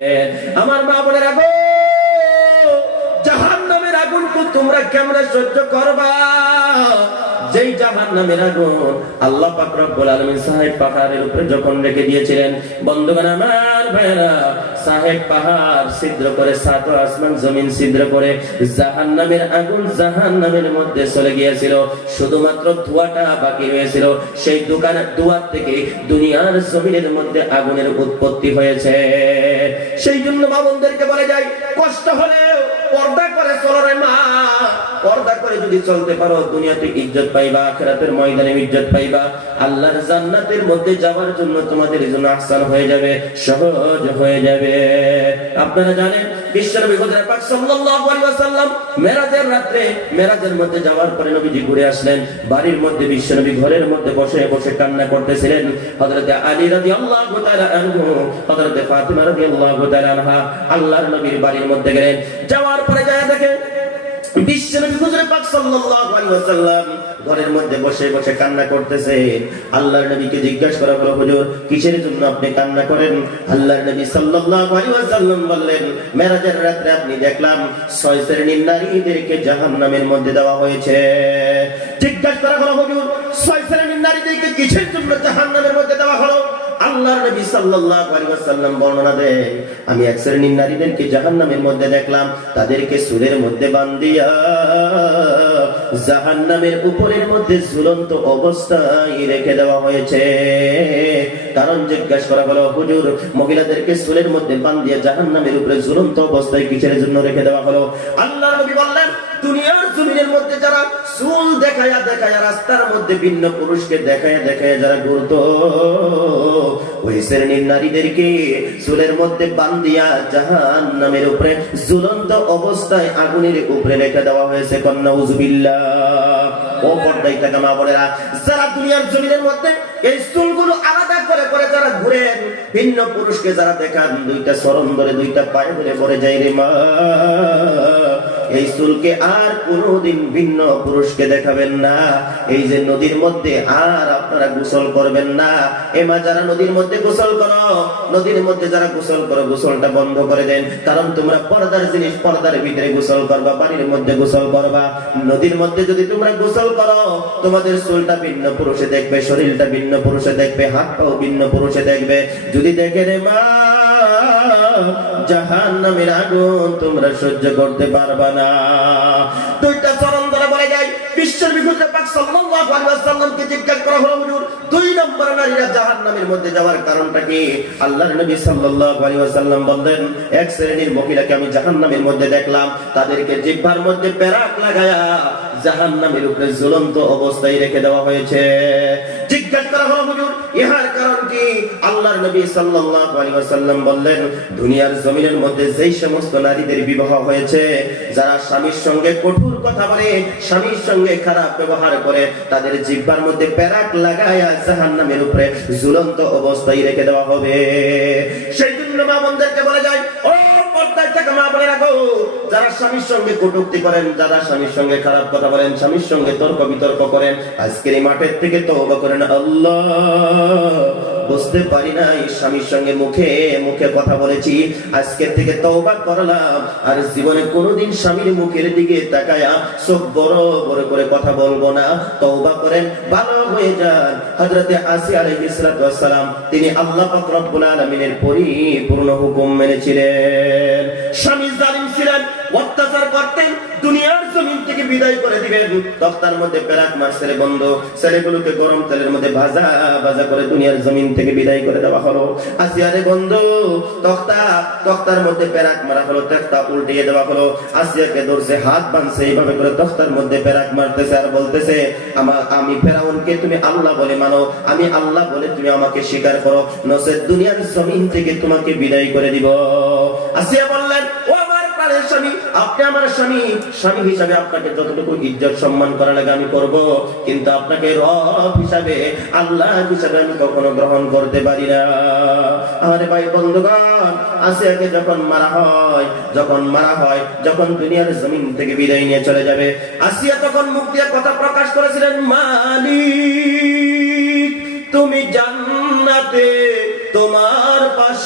আমার মা বোনের রাখো জাহান নামের আগুন তোমরা কেমনে সহ্য করবা? যেই জাহান নামের আগুন আল্লাহ পাক রব্বুল আলামিন সাহেব পাহাড়ের উপরে যখন রেখে দিয়েছিলেন, বন্ধুগণ আমার ভাইরা সাহেব পাহাড় ছিদ্র করে, সাত আসমান জমিন ছিদ্র করে জাহান নামের আগুন জাহান নামের মধ্যে চলে গিয়েছিল। শুধুমাত্র ধোঁয়াটা বাকি হয়েছিল সেই দোকানের দুয়ার থেকে দুনিয়ার জমিনের মধ্যে আগুনের উৎপত্তি হয়েছে। সেই জন্য মা বোনদেরকে বলে যায়, কষ্ট হলেও পর্দা করে চলো রে মা। পর্দা করে যদি চলতে পারো, দুনিয়াতে ইজ্জত পাইবা, আখেরাতের ময়দানে ইজ্জত পাইবা। আল্লাহর জান্নাতের মধ্যে যাওয়ার জন্য তোমাদের জন্য আহসান হয়ে যাবে, সহজ হয়ে যাবে। আপনারা জানেন বাড়ির মধ্যে বিশ্বনবী ঘরের মধ্যে বসে বসে কান্না করতেছিলেন। হযরত আলী আল্লাহর নবীর বাড়ির মধ্যে গেলেন। যাওয়ার পরে যায় দেখেন বিশ্বনবী হুজুর পাক মধ্যে কান্না করেন? আল্লাহর নবী সাল্লাল্লাহু আলাইহি বললেন, মেরাজের আপনি দেখলাম শ্রেণির নারীদেরকে জাহান্নামের মধ্যে দেওয়া হয়েছে। জিজ্ঞাসা করা হলো, হুজুর, ছয় শ্রেণির নারীদেরকে কিসের জন্য জাহান্নামের মধ্যে দেওয়া হলো? আল্লাহর নবী সাল্লাল্লাহু আলাইহি ওয়াসাল্লাম বর্ণনা দেয়, আমি এক শ্রেণির নারীদেরকে জাহান্নামের মধ্যে দেখলাম, তাদেরকে সুরের মধ্যে জাহান্নামের উপরের মধ্যে ঝুলন্ত অবস্থায় রেখে দেওয়া হয়েছে। কারণ জিজ্ঞাসা করা হলো, হুজুর, মহিলাদেরকে সুরের মধ্যে বান্ধিয়া জাহান্নামের উপরে ঝুলন্ত অবস্থায় কিসের জন্য রেখে দেওয়া হলো? আল্লাহ নবী বললেন দুনিয়ার জমিনের মধ্যে যারা চুল দেখায়া দেখায়া রাস্তার মধ্যে ভিন্ন পুরুষকে দেখায়া দেখায়া যারা ঘুরতো, ওই শ্রেণির নারীদেরকে চুলের মধ্যে বান্ধিয়া জাহান নামের উপরে ঝুলন্ত অবস্থায় আগুনের উপরে রেখে দেওয়া হয়েছে। কন্যা উজবিল্লা ও পর্দায় থাকা মা বোনেরা, যারা দুনিয়ার জমিনের মধ্যে এই চুলগুলো আলাদা করে করে যারা ঘুরেন, ভিন্ন পুরুষকে যারা দেখান, দুইটা চরণ ধরে দুইটা পায়ে ধরে পড়ে যায় রে মা। এই চুলকে আর কোনোদিন ভিন্ন পুরুষকে দেখাবেন না। এই যে নদীর মধ্যে আর আপনারা গোসল করবেন না। এমা যারা নদীর মধ্যে গোসল করো, নদীর মধ্যে যারা গোসল করো, গোসলটা বন্ধ করে দেন। কারণ তোমরা পর্দার জিনিস পর্দার ভিতরে গোসল করবা, বাড়ির মধ্যে গোসল করবা। নদীর মধ্যে যদি তোমরা গোসল করো, তোমাদের চুলটা ভিন্ন পুরুষে দেখবে, শরীরটা ভিন্ন পুরুষে দেখবে হাত পাও ভিন্ন পুরুষে দেখবে। যদি দেখে রে মা জাহান নামের আগুন তোমরা সহ্য করতে পারবা না। দুইটা চরণ ধরে বলে যায়, বিশ্বের বিশুদ্ধ পাক সাল্লাল্লাহু আলাইহি ওয়াসাল্লামকে জিজ্ঞাসা করা হলো, হুজুর, দুই নারীরা জাহান্নামের মধ্যে যাওয়ার কারণটা কি? আল্লাহর নবী সাল্লাল্লাহু আলাইহি ওয়াসাল্লাম বললেন, এক শ্রেণির মহিলাকে আমি জাহান্নামের মধ্যে দেখলাম, তাদেরকে জিহ্বার মধ্যে পেরাক লাগায়া জাহান্নামের উপরে ঝুলন্ত অবস্থায় রেখে দেওয়া হয়েছে। জিজ্ঞাসা যারা স্বামীর সঙ্গে কঠোর কথা বলে, স্বামীর সঙ্গে খারাপ ব্যবহার করে, তাদের মধ্যে প্যারাক অবস্থায় রেখে দেওয়া হবে। সেই জন্য মা বলে যায় ও যারা স্বামীর সঙ্গে কটুক্তি করেন, যারা স্বামীর সঙ্গে খারাপ কথা বলেন, স্বামীর সঙ্গে তর্ক বিতর্ক করেন, আজকের মাঠের থেকে করেন আল্লাহ। বুঝতে পারি না এই স্বামীর সঙ্গে মুখে মুখে কথা বলেছি। আজকের থেকে তওবা করলাম, আর জীবনে কোনোদিন স্বামীর মুখের দিকে তাকায়া চোখ বড় বড় করে কথা বলব না। তওবা করেন, ভালো হয়ে যান। হযরতে আসি আলাইহিস সালাম তিনি আল্লাহ পাক রব্বুল আলামিনের পরিপূর্ণ হুকুম মেনেছিলেন। স্বামী জালিম ছিলেন, অত্যাচার করতেন বিদায় করে দিবেন। তক্তার মধ্যে ছেলে বন্ধ। ছেলেগুলোকে গরম তেলের মধ্যে ভাজা ভাজা করে দুনিয়ার জমিন থেকে বিদায় করে দেওয়া হলো। আসিয়ারে বন্ধ, তক্তা, তক্তার মধ্যে মারা হলো উল্টিয়ে দেওয়া হলো। আসিয়াকে ধরছে, হাত বাঁধছে, এইভাবে করে তক্তার মধ্যে পেরাক মারতেছে আর বলতেছে আমার আমি ফেরাউনকে তুমি আল্লাহ বলে মানো, আমি আল্লাহ বলে তুমি আমাকে স্বীকার করো। নসে দুনিয়ার জমিন থেকে তোমাকে বিদায় করে দিব। আসিয়া আপনি আমার স্বামী স্বামী হিসাবে আপনাকে যতটুকু ইজ্জত সম্মান করা লাগে আমি করব, কিন্তু আপনাকে রব হিসাবে, আল্লাহ হিসাবে আমি কখনো গ্রহণ করতে পারি না। আরে ভাই বন্ধুগণ আসিয়াকে যখন মারা হয়, যখন মারা হয়, যখন দুনিয়ার জমিন থেকে বিদায় নিয়ে চলে যাবে, আসিয়া তখন মুখ দিয়ে কথা প্রকাশ করেছিলেন, মালিক, তুমি জান্নাতে তোমার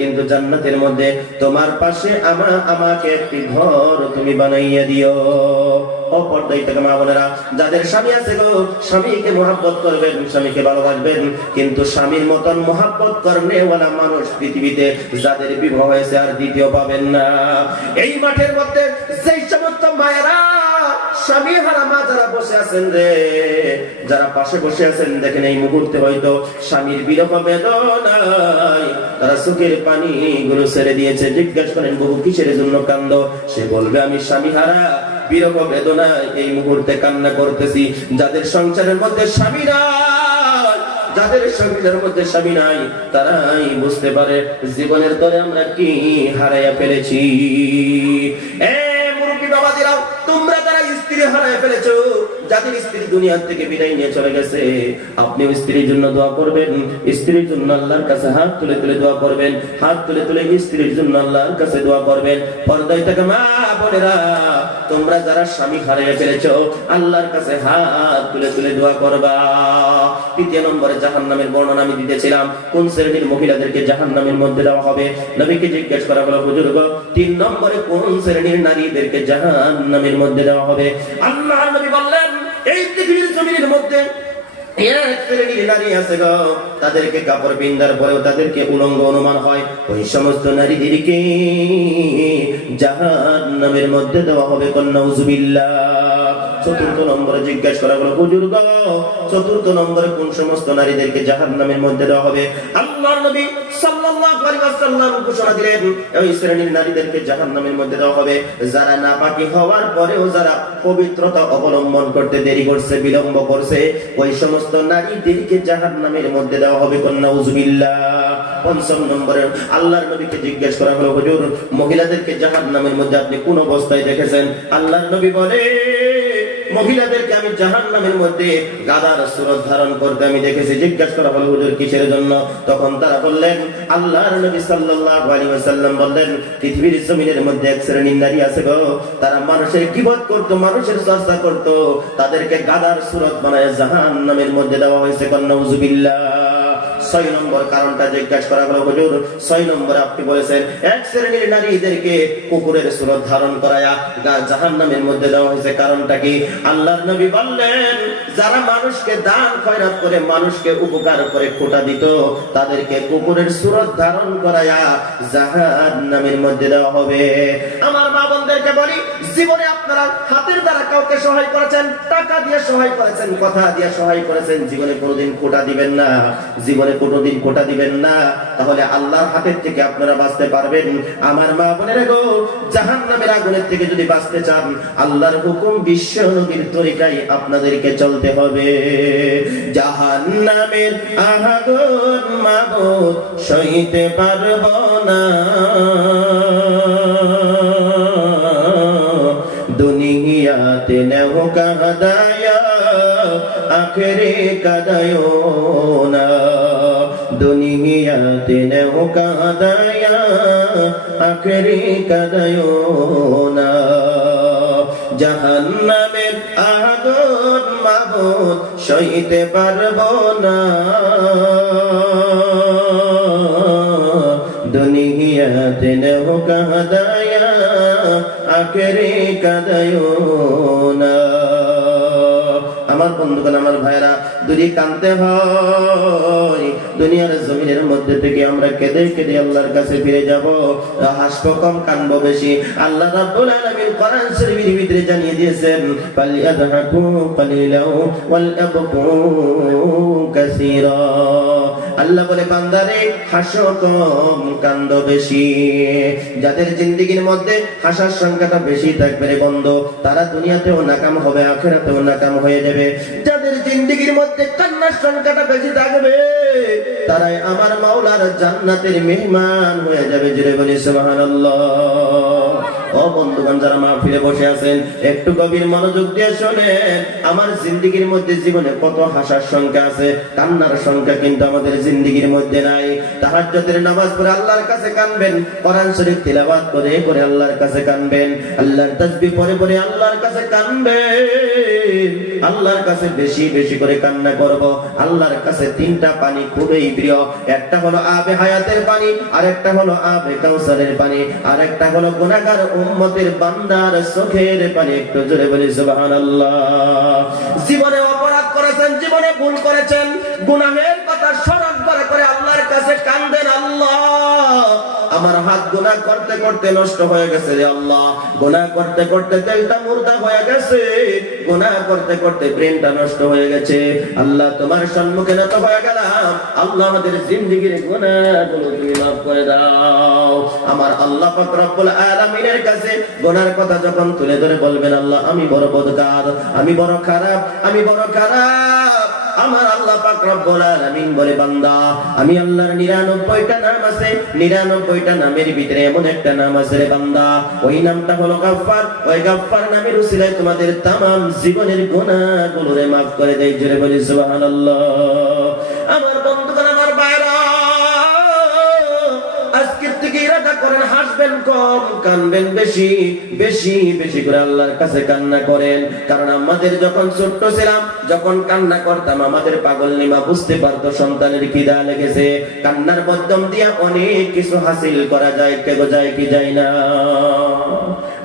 কিন্তু জান্নাতের মধ্যে তোমার পাশে আমা, আমাকে একটি ঘর তুমি বানাইয়া দিও। মা বোনেরা, যাদের স্বামী আছে গো, স্বামীকে মোহাব্বত করবেন, স্বামীকে ভালোবাসবেন, কিন্তু স্বামীর মতন মোহাব্বত করনে ওয়ালা মানুষ পৃথিবীতে যাদের বিবাহ হয়েছে আর দ্বিতীয় পাবেন না। এই মাঠের মধ্যে সেই সমস্ত মায়েরা স্বামী হারা মা যারা বসে আছেন রে, যারা পাশে বসে আছেন, দেখেন এই মুহূর্তে হয়তো স্বামীর বিরহ বেদনায় তারা চোখের পানি গুলো ছেড়ে দিয়েছে। জিজ্ঞেস করেন বহু কিসের জন্য কান্দ? সে বলবে, আমি স্বামী হারা বিরহ বেদনায় এই মুহূর্তে কান্না করতেছি। যাদের সংসারের মধ্যে স্বামী যাদের সংসারের মধ্যে স্বামী নাই, তারাই বুঝতে পারে জীবনের তরে আমরা কি হারাইয়া ফেলেছি। এ মুরব্বী বাবাজিরা তোমরা স্ত্রী হারায় ফেলেছো। যাদের স্ত্রী দুনিয়ার থেকে বিদায় নিয়ে চলে গেছে। আপনিও স্ত্রীর জন্য দোয়া করবেন, স্ত্রীর জন্য আল্লাহর কাছে হাত তুলে তুলে দোয়া করবেন, হাত তুলে তুলে স্ত্রীর জন্য আল্লাহর কাছে দোয়া করবেন। পর্দায় থেকে মা বোনেরা, তোমরা যারা স্বামী হারিয়ে ফেলেছো, আল্লাহর কাছে হাত তুলে তুলে দোয়া করবা। তৃতীয় নম্বরে জাহান নামের বর্ণনা আমি দিতেছিলাম, কোন শ্রেণির মহিলাদেরকে জাহান নামের মধ্যে দেওয়া হবে? নবীকে জিজ্ঞেস করা হলো বুজুর্গ তিন নম্বরে কোন শ্রেণির নারীদেরকে জাহান নামের মধ্যে দেওয়া হবে? আল্লাহ নবী বললেন পৃথিবীর মধ্যে তাদেরকে কাপড় পিন্দার পরেও তাদেরকে উলঙ্গ অনুমান হয়। ওই সমস্ত নারীদেরকে জাহান নামের মধ্যে দেওয়া হবে কন্যা চতুর্থ নম্বরে জিজ্ঞাসা করা হলো, বুজুর্গ, চতুর্থ নম্বরে কোন সমস্ত নারীদেরকে জাহান নামের মধ্যে দেওয়া হবে? আল্লাহর নবী সাল্লাল্লাহু আলাইহি ওয়াসাল্লাম ঘোষণা দিলেন শ্রেণির নারীদেরকে মধ্যে দেওয়া হবে। যারা নাপাকি হওয়ার পরেও যারা পবিত্রতা অবলম্বন করতে দেরি করছে, বিলম্ব করছে, ওই সমস্ত নারীদেরকে মধ্যে দেওয়া হবে কন্যা উজবিল্লাহ পঞ্চম নম্বরে আল্লাহর নবীকে জিজ্ঞেস করা হলো, হুজুর, মহিলাদেরকে মধ্যে আপনি কোন অবস্থায় দেখেছেন? আল্লাহর নবী বলে মহিলাদেরকে আমি জাহান নামের মধ্যে গাদার সুরত ধারণ করতে আমি দেখেছি, জিজ্ঞাসা করা হল, হুজুর, কিসের জন্য? তখন তারা বললেন, আল্লাহর নবী সাল্লাল্লাহু আলাইহি ওয়াসাল্লাম বললেন, পৃথিবীর জমিনের মধ্যে এক শ্রেণির নারী আছে গো, তারা মানুষের কিবত করত, মানুষের চর্চা করত, তাদেরকে গাদার সুরত বানায় জাহান নামের মধ্যে দেওয়া হয়েছে কন্যা উজুবিল্লাহ ছয় নম্বর কারণটা জিজ্ঞাসা করা হলো, হুজুর, ছয় নম্বর আপনি বলেছেন, এক শ্রেণির নারীদেরকে কুকুরের সুরত ধারণ করায়া জাহান নামের মধ্যে দেওয়া হয়েছে। কারণটা কি? আল্লাহর নবী বললেন, যারা মানুষকে দান খয়রাত করে, মানুষকে উপকার করে খোটা দিত, তাদেরকে কুকুরের সুরত ধারণ করায়া জাহান নামের মধ্যে দেওয়া হবে। আমার মা বোনদেরকে বলি জীবনে আপনারা হাতের দ্বারা কাউকে সহায় করেছেন, টাকা দিয়ে সহায় করেছেন, কথা দিয়ে সহায় করেছেন, জীবনে কোনোদিন কোটা দিবেন না। জীবনে কোনোদিন কোটা দিবেন না। তাহলে আল্লাহর হাতের থেকে আপনারা বাঁচতে পারবেন। আমার মা বোনেরা গো জাহান নামের আগুনের থেকে যদি বাঁচতে চান, আল্লাহর হুকুম বিশ্ব নবীর তরিকায় আপনাদেরকে চলতে হবে। জাহান নামের আগুন মাবুদ সইতে পারব না। কাদায়া আখরে কাদায়ো না। দুনিয়াতে নেও কাদায়া আখরে কাদায়ো না। জাহান্নামের আগুন মাবুদ সইতে পারব না। দুনিয়াতে নেও কাদায়া আখরে কাদায়ো না। আমার বন্ধুগণ, আমার ভাইরা যদি কানতে হয়। দুনিয়ার জমিনের মধ্যে থেকে আমরা কেঁদে কেঁদে আল্লাহর কাছে ফিরে যাব। হাসবো কম, কানবো বেশি। আল্লাহ রাব্বুল আলামিন কোরআন শরীফের ভিতরে জানিয়ে দিয়েছেন ফালিয়াদহাকু কালিলাও ওয়াল আল্লাহ বলে, বান্দারে, হাসো কম কান্দ বেশি। যাদের জিন্দেগির মধ্যে হাসার সংখ্যাটা বেশি থাকবে রে বন্ধ, তারা দুনিয়াতেও নাকাম হবে, আখেরাতেও নাকাম হয়ে যাবে। যাদের জিন্দেগির মধ্যে কান্নার সংখ্যাটা বেশি থাকবে, তারাই আমার মাওলার জান্নাতের মেহমান হয়ে যাবে। জুড়ে বলি, সুবহানাল্লাহ। আল্লাহর কাছে বেশি বেশি করে কান্না করব। আল্লাহর কাছে তিনটা পানি খুবই প্রিয়। একটা হলো আবে হায়াতের পানি, আরেকটা হলো আবে কাউসারের পানি, আরেকটা হলো গুনাহগার উম্মতের বান্দার চোখের পানি একটু জোরে বলি, সুবহানাল্লাহ। জীবনে অপরাধ করেছেন, জীবনে ভুল করেছেন, গুনাহের আমার হাত গুনাহ করতে করতে নষ্ট হয়ে গেছে রে আল্লাহ। গুনাহ করতে করতে তেলটা মুর্দা হয়ে গেছে। গুনাহ করতে করতে ব্রেনটা নষ্ট হয়ে গেছে। আল্লাহ তোমার সম্মুখে নত হয়ে গেলাম। আল্লাহ আমাদের জিন্দেগির গুনাহগুলো তুমি মাফ করে দাও। আমার আল্লাহ পাক রব্বুল আলামিনের কাছে গুনার কথা যখন তুলে ধরে বলবেন, আল্লাহ, আমি বড় বদকার, আমি বড় খারাপ, আমি বড় খারাপ। আমার আল্লাহ পাক রব্বুল আলামিন বলে, বান্দা, আমি আল্লাহর 99টা নাম আছে। 99টা নামের ভিতরে এমন একটা নাম আছে রে বান্দা। ওই নামটা হলো গাফফার। ওই গাফফার নামের উসিলায় তোমাদের তামাম জীবনের গুনাহগুলো রে maaf করে দেয়। জোরে বলি, সুবহানাল্লাহ। আমার বন্ধুগণ, আমার ভাইরা, আজকের থেকে ইরাদা করেন হাসবেন কম, কানবেন বেশি বেশি বেশি করে আল্লাহর কাছে কান্না করেন। কারণ আমাদের যখন ছোট্ট ছিলাম, যখন কান্না করতাম, আমাদের পাগল নিমা বুঝতে পারতো সন্তানের কিদা লেগেছে। কান্নার মাধ্যম দিয়া অনেক কিছু হাসিল করা যায় কে যায় কি যায় না।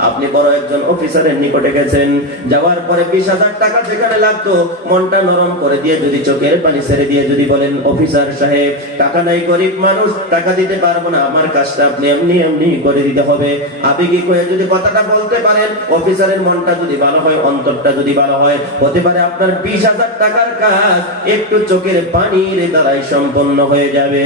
আপনি বড় একজন অফিসারের নিকটে গেছেন। যাওয়ার পরে বিশ হাজার টাকা যেখানে লাগতো, মনটা নরম করে দিয়ে যদি চোখের পানি ছেড়ে দিয়ে যদি বলেন, অফিসার সাহেব, টাকা নাই, গরিব মানুষ, টাকা দিতে পারব না, আমার কাজটা আপনি এমনি এমনি করে দিতে হবে। আবেগিক হয়ে যদি কথাটা বলতে পারেন, অফিসারের মনটা যদি ভালো হয়, অন্তরটা যদি ভালো হয়, হতে পারে আপনার বিশ হাজার টাকার কাজ একটু চোখের পানির দ্বারাই সম্পন্ন হয়ে যাবে।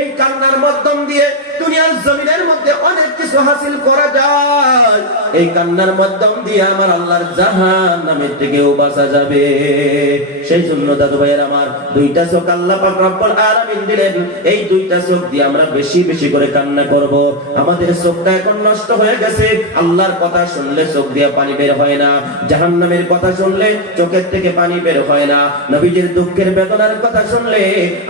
এই কান্নার মাধ্যম দিয়ে দুনিয়ার জমিনের মধ্যে অনেক কিছু হাসিল করা যায়। এই কান্নার মাধ্যম দিয়ে আমার আল্লাহর জাহান নামের থেকেও বাঁচা যাবে। সেই জন্য দাদু ভাইয়ের আমার দুইটা চোখ আল্লাহ পাক রব্বুল আলামিন দিলেন। এই দুইটা চোখ দিয়ে আমরা বেশি বেশি করে কান্না করব। আমাদের চোখটা এখন নষ্ট হয়ে গেছে। আল্লাহর কথা শুনলে চোখ দিয়ে পানি বের হয় না। জাহান্নামের কথা শুনলে চোখের থেকে পানি বের হয় না। নবীজির দুঃখের বেদনার কথা শুনলে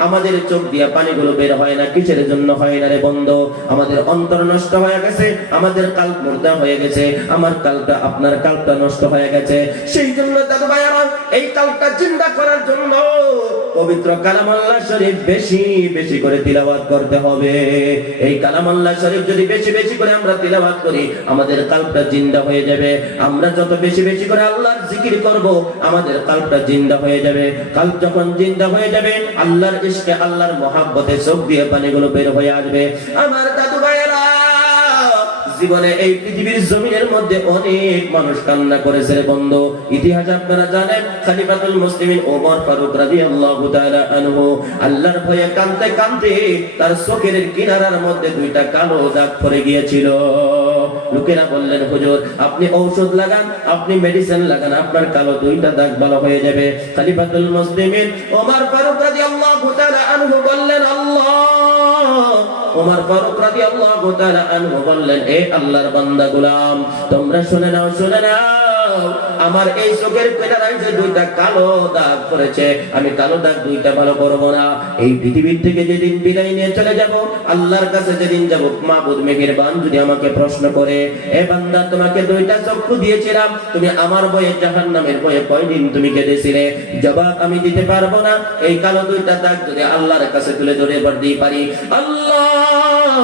আমাদের চোখ দিয়ে পানিগুলো বের হয় না। কিসের জন্য হয় না রে বন্ধ? আমাদের অন্তর নষ্ট হয়ে গেছে, আমাদের কাল মুর্দা হয়ে গেছে, আমার কালটা আপনার কালটা নষ্ট হয়ে গেছে। সেই জন্য দাদু ভাই আমার, এই কালটা চিন্তা করার জন্য পবিত্র কালাম আল্লাহ শরীফ বেশি বেশি করে তিলাবাত করতে হবে। এই কালাম আল্লাহ শরীফ যদি বেশি বেশি করে আমরা তিলাবাত করি, আমাদের কালটা জিন্দা হয়ে যাবে। আমরা যত বেশি বেশি করে আল্লাহর জিকির করব, আমাদের কালটা জিন্দা হয়ে যাবে। কাল যখন জিন্দা হয়ে যাবে, আল্লাহর ইশকে, আল্লাহর মহাব্বতে চোখ দিয়ে পানিগুলো বের হয়ে আসবে। আমার দাদু ভাইয়েরা, জীবনে এই পৃথিবীর জমিনের মধ্যে অনেক মানুষ কান্না করেছে বন্ধু। ইতিহাস আপনারা জানেন, খলিফাতুল মুসলিমিন ওমর ফারুক রাদিয়াল্লাহু তাআলা আনহু আল্লাহর ভয়ে কাঁদতে কাঁদতে তার চোখের কিনারার মধ্যে দুইটা কালো দাগ পড়ে গিয়েছিল। লোকেরা বললেন, হুজুর, আপনি ঔষধ লাগান, আপনি মেডিসিন লাগান, আপনার কালো দুইটা দাগ ভালো হয়ে যাবে। খলিফাতুল মুসলিমিন ওমর ফারুক রাদিয়াল্লাহু তাআলা আনহু বললেন ওমর ফারুক রাদিয়াল্লাহু তাআলা আনহু বললেন, এ আল্লাহর বান্দা গোলাম, তোমরা শুনে নাও শুনে নাও। আমার এই চোখের পেটারায় যে দুইটা কালো দাগ পড়েছে, আমি কালো দাগ দুইটা ভালো করব না। এই পৃথিবীর থেকে যেদিন বিদায় নিয়ে চলে যাব, আল্লাহর কাছে যেদিন যাব মাহবুদ মেহেরবান যদি আমাকে প্রশ্ন করে, এ বান্দা, তোমাকে দুইটা চক্ষু দিয়েছিলাম, তুমি আমার বয়ে জাহান নামের বয়ে কয়দিন তুমি কেঁদেছিলে? জবাব আমি দিতে পারব না। এই কালো দুইটা দাগ যদি আল্লাহর কাছে তুলে ধরে এবার দিয়ে পারি, আল্লাহ,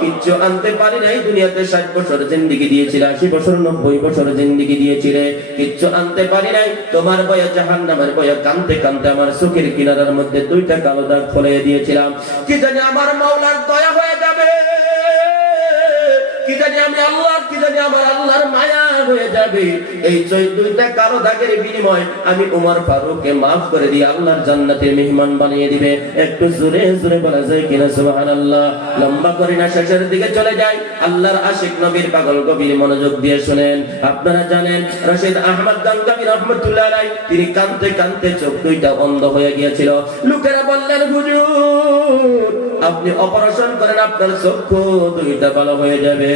কিচ্ছু আনতে পারি নাই। দুনিয়াতে ষাট বছর জিন্দিগি দিয়েছিল, আশি বছর, নব্বই বছর জিন্দিগি দিয়েছিলে। কিচ্ছু আনতে পারি নাই। তোমার বয়ে জাহান নামের বয়ে কানতে কানতে আমার চোখের কিনারার মধ্যে দুইটা কালো দাগ ফলে দিয়েছিলাম। কি জানি আমার মাওলার দয়া হয়ে যাবে? কি জানি আমি আল্লাহ কি জানি আমার আল্লাহর মায়া হয়ে যাবে। এই দুইটা কালো দাগের বিনিময় আমি উমর ফারুককে মাফ করে দিয়ে আল্লাহর জান্নাতের মেহমান বানিয়ে দিবে। একটু জোরে জোরে বলা যায় কিনা, সুবহানাল্লাহ। লম্বা করে না, শেষের দিকে চলে যায় আল্লাহর আশিক নবীর পাগল গভীর মনোযোগ দিয়ে শুনেন। আপনারা জানেন, রশিদ আহমদ গাঙ্গাবি রহমতুল্লাহ আলাই তিনি কানতে কানতে চোখ দুইটা বন্ধ হয়ে গিয়েছিল। লোকেরা বললেন, হুজুর আপনি অপারেশন করেন, আপনার চক্ষু দুইটা ভালো হয়ে যাবে।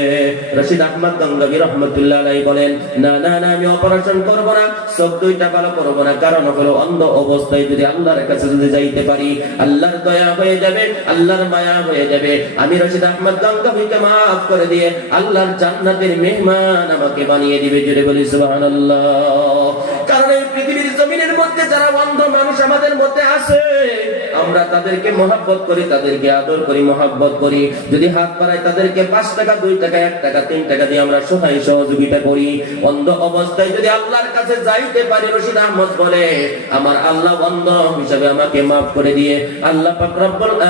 রশিদ আহমদ গঙ্গাবি রহমতুল্লাহ আলাই বলেন, না না না, আমি অপারেশন করব না, চোখ দুইটা ভালো করব না। কারণ হলো অন্ধ অবস্থায় যদি আল্লাহর কাছে যদি যাইতে পারি, আল্লাহর দয়া হয়ে যাবে, আল্লাহর মায়া হয়ে যাবে। আমি রশিদ আহমদ গঙ্গাবিকে মাফ করে দিয়ে আল্লাহর জান্নাতের মেহমান আমাকে বানিয়ে দিবে জুড়ে বলি, সুবহানাল্লাহ। কারণ এই পৃথিবীর জমিনের মধ্যে যারা অন্ধ মানুষ আমাদের মধ্যে আছে, আমরা তাদেরকে মহাব্বত করি, তাদেরকে আদর করি, মহাব্বত করি। যদি হাত বাড়াই তাদেরকে পাঁচ টাকা, দুই টাকা, এক টাকা, তিন টাকা দিয়ে আমরা সহায় সহযোগিতা করি। অন্ধ অবস্থায় যদি আল্লাহর কাছে যাইতে পারি, রশিদ আহমদ বলে, আমার আল্লাহ অন্ধ হিসাবে আমাকে মাফ করে দিয়ে আল্লাহ পাক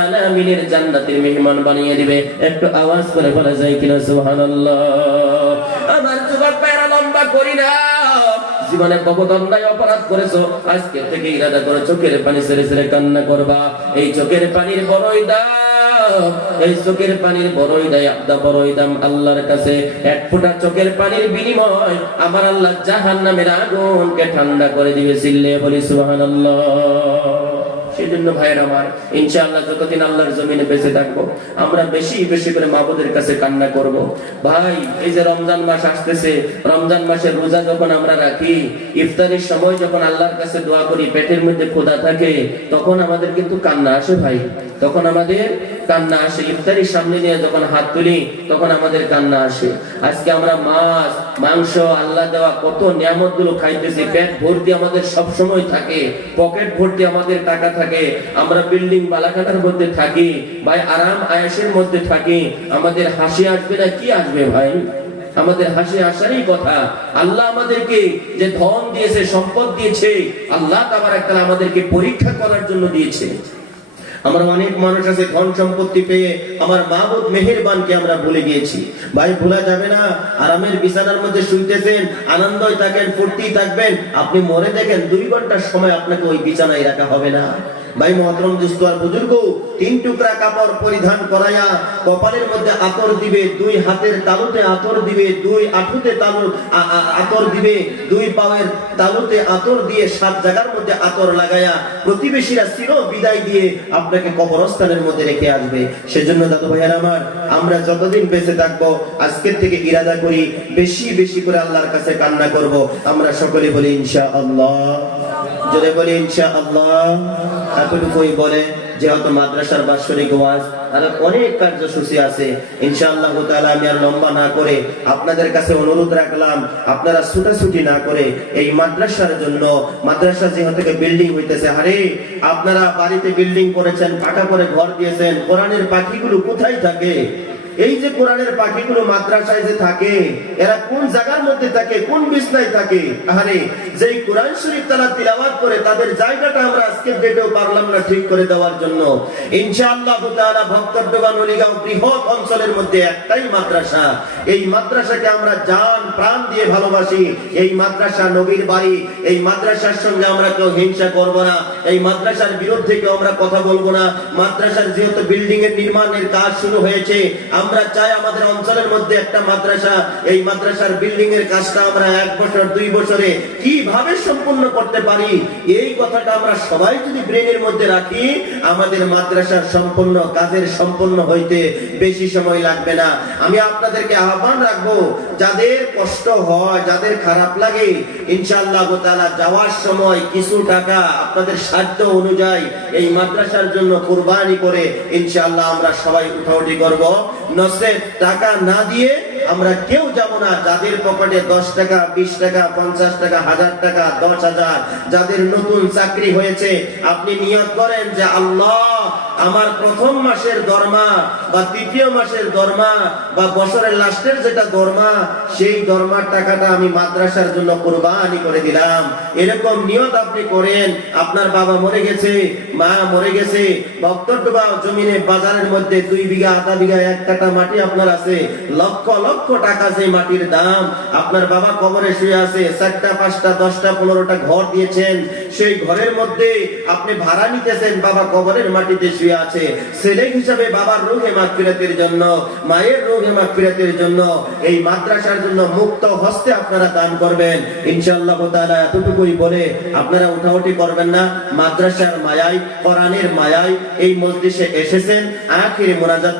আলামিনের জান্নাতের মেহমান বানিয়ে দিবে। একটু আওয়াজ করে বলা যায় কিনা, সুবহানাল্লাহ। আমার যুবক পায়রা লম্বা করি না। জীবনে কত অন্যায় অপরাধ করেছ, আজকে থেকে ইরাদা করে চোখের পানি ছেড়ে ছেড়ে কান্না করবা। এই চোখের পানির বড়ই দাম, এই চোখের পানির বড়ই দায় আদা বড়ই দাম আল্লাহর কাছে। এক ফুটা চোখের পানির বিনিময় আমার আল্লাহ জাহান নামের আগুনকে ঠান্ডা করে দিবে সিল্লে বলি, সুবহানাল্লাহ। সেজন্য ভাইয়ের আমার, ইনশাআল্লাহ যতদিন আল্লাহর জমিনে বেঁচে থাকব, আমরা বেশি বেশি করে মাবুদের কাছে কান্না করব। ভাই, এই যে রমজান মাস আসতেছে, রমজান মাসের রোজা যখন আমরা রাখি, ইফতারের সময় যখন আল্লাহর কাছে দোয়া করি, পেটের মধ্যে খোদা থাকে, তখন আমাদের কিন্তু কান্না আসে ভাই। তখন আমাদের কান্না আসে, ইফতারির সামনে নিয়ে যখন হাত তুলি, তখন আমাদের কান্না আসে। আজকে আমরা মাছ, মাংস, আল্লাহ দেওয়া কত নিয়ামতগুলো খাইতেছি, পেট ভর্তি আমাদের সব সময় থাকে, পকেট ভর্তি আমাদের টাকা থাকে, আমরা বিল্ডিং বালাখানার মধ্যে থাকি, ভাই আরাম আয়াসের মধ্যে থাকি, আমাদের হাসি আসবে না, কি আসবে ভাই? আমাদের হাসি আসারই কথা। আল্লাহ আমাদেরকে যে ধন দিয়েছে, সম্পদ দিয়েছে, আল্লাহ তাবার একটা আমাদেরকে পরীক্ষা করার জন্য দিয়েছে। আমরা অনেক মানুষ আছে, ধন সম্পত্তি পেয়ে আমার মাহবুব মেহেরবানকে আমরা ভুলে গিয়েছি। ভাই, ভোলা যাবে না। আরামের বিছানার মধ্যে শুনতেছেন আনন্দই থাকেন ফুর্তি থাকবেন। আপনি মরে দেখেন দুই ঘণ্টার সময় আপনাকে ওই বিছানায় রাখা হবে না। ভাই মহতরম দুস্থ আর বুজুর্গ, তিন টুকরা কাপড় পরিধান করায়া কপালের মধ্যে আতর দিবে, দুই হাতের তালুতে আতর দিবে, দুই আঠুতে তালু আতর দিবে, দুই পায়ের তালুতে আতর দিয়ে সাত জায়গার মধ্যে আতর লাগায়া প্রতিবেশীরা চির বিদায় দিয়ে আপনাকে কবরস্থানের মধ্যে রেখে আসবে। সেজন্য দাদু ভাইয়ার আমার, আমরা যতদিন বেঁচে থাকব, আজকের থেকে ইরাদা করি, বেশি বেশি করে আল্লাহর কাছে কান্না করব। আমরা সকলে বলি ইনশা আল্লাহ যদি বলি ইনশা আল্লাহ এতটুকুই বলে, যেহেতু মাদ্রাসার বাৎসরিক ওয়াজ আর অনেক কার্যসূচি আছে। ইনশাআল্লাহ তাআলা আমি আর লম্বা না করে আপনাদের কাছে অনুরোধ রাখলাম, আপনারা ছুটাছুটি না করে এই মাদ্রাসার জন্য, মাদ্রাসা যেহেতু বিল্ডিং হইতেছে, আরে আপনারা বাড়িতে বিল্ডিং করেছেন, পাকা করে ঘর দিয়েছেন, কোরআনের পাখিগুলো কোথায় থাকে? এই যে কোরআনের পাখিগুলো মাদ্রাসায় যে থাকে, এরা কোন জায়গার মধ্যে থাকে, কোন বিছনায় থাকে? আরে যেই কোরআন শরীফ তারা তিলাওয়াত করে, তাদের জায়গাটা আমরা আজকের ডেটেও পারলাম না ঠিক করে দেওয়ার জন্য। ইনশাআল্লাহ তাআলা নলিগাঁও বৃহৎ অঞ্চলের মধ্যে একটাই মাদ্রাসা। এই মাদ্রাসাকে আমরা জান, প্রাণ দিয়ে ভালোবাসি। এই মাদ্রাসা নবীর বাড়ি। এই মাদ্রাসার সঙ্গে আমরা কেউ হিংসা করব না। এই মাদ্রাসার বিরুদ্ধে কেউ আমরা কথা বলব না। মাদ্রাসার যেহেতু বিল্ডিং এর নির্মাণের কাজ শুরু হয়েছে আমরা চাই আমাদের অঞ্চলের মধ্যে একটা মাদ্রাসা। এই মাদ্রাসার বিল্ডিং এর কাজটা আমরা এক বছর, দুই বছরে কীভাবে সম্পূর্ণ করতে পারি? এই কথাটা আমরা সবাই যদি ব্রেনের মধ্যে রাখি, আমাদের মাদ্রাসার সম্পূর্ণ, কাজের সম্পূর্ণ হইতে বেশি সময় লাগবে না। আমি আপনাদেরকে আহ্বান রাখব, যাদের কষ্ট হয়, যাদের খারাপ লাগে, ইনশাআল্লাহ তাআলা যাওয়ার সময় কিছু টাকা আপনাদের সাধ্য অনুযায়ী এই মাদ্রাসার জন্য কুরবানি করে ইনশাআল্লাহ আমরা সবাই উঠাউঠি করব। নসে টাকা না দিয়ে আমরা কেউ যাব না। যাদের পকেটে দশ টাকা, বিশ টাকা, পঞ্চাশ টাকা, হাজার টাকা, দশ হাজার, যাদের নতুন চাকরি হয়েছে, আপনি নিয়ত করেন যে আল্লাহ, আমার প্রথম মাসের দরমা বা তৃতীয় মাসের দরমা বা বছরের লাস্টের যেটা দরমা, সেই দরমার টাকাটা আমি মাদ্রাসার জন্য কোরবানি করে দিলাম। এরকম নিয়ত আপনি করেন, আপনার বাবা মরে গেছে, মা মরে গেছে বক্তব্যবা জমিনে বাজারের মধ্যে দুই বিঘা, আধা বিঘা, এক কাটা মাটি আপনার আছে, লক্ষ লক্ষ টাকা সেই মাটির দাম, আপনার বাবা কবরে শুয়ে আছে, চারটা, পাঁচটা, দশটা, পনেরোটা ঘর দিয়েছেন, সেই ঘরের মধ্যে আপনি ভাড়া নিতেছেন, বাবা কবরের মাটিতে শুয়ে আছে। ছেলে হিসাবে বাবার রোগে মাগফিরাতের জন্য, মায়ের রোগে মাগফিরাতের জন্য এই মাদ্রাসার জন্য মুক্ত হস্তে আপনারা দান করবেন। ইনশাআল্লাহ তাআলা এতটুকুই বলে আপনারা উঠাউঠি করবেন না। মাদ্রাসার মায়াই, কোরআনের মায়াই এই মজলিসে এসেছেন। আখিরে মোনাজাত